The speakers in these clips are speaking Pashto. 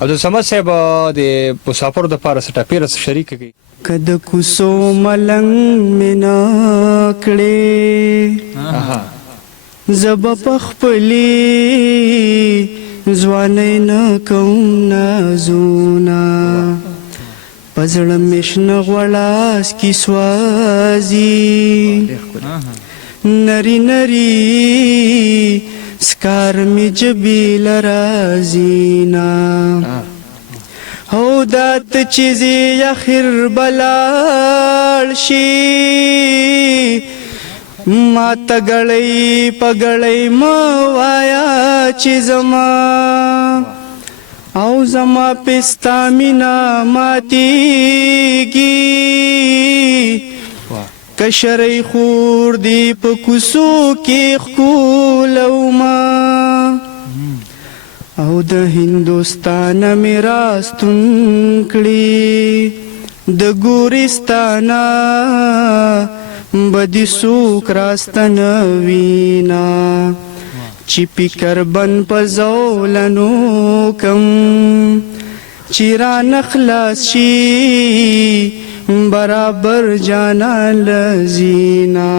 او د صمد صاحب د مسافرو دپاره څه ټپې راڅه شریکه کړي. که د کوڅو ملنګ مې نه کړې زه به په خپلې ځوانۍ نه کوم نازونه په زړه مې شنه غوړاس کې سوازي نری نری سکار مې جبې لرازینا او دات چیزی اخر بلاړ شي ما تګړی پګړی ما وایا چې زما او زما پستا مینا ماتیږي کشرې خور دی په کوڅو کې ښکلو ما او د هندوستان مې راستون کړي د ګورستانه بدي څوک راستنوینا چې فکر بن په زولنو کم چې رانه خلاص شي برابر جانا لزینا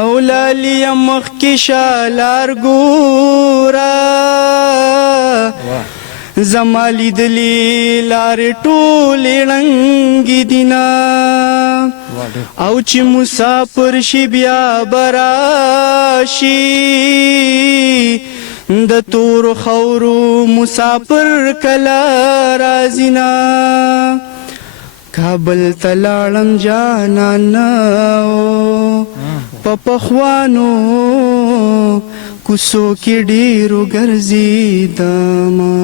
او لالی مخکې شالار ګورا زما لیدلې لارې ټولې ړنګې دینا او چې مسافر شي بیا براشي د تور خورو مسافر کله راځینا کابل ته لاړم جانانه په پخوانو کوڅو کې ډېرو ګرځېدمه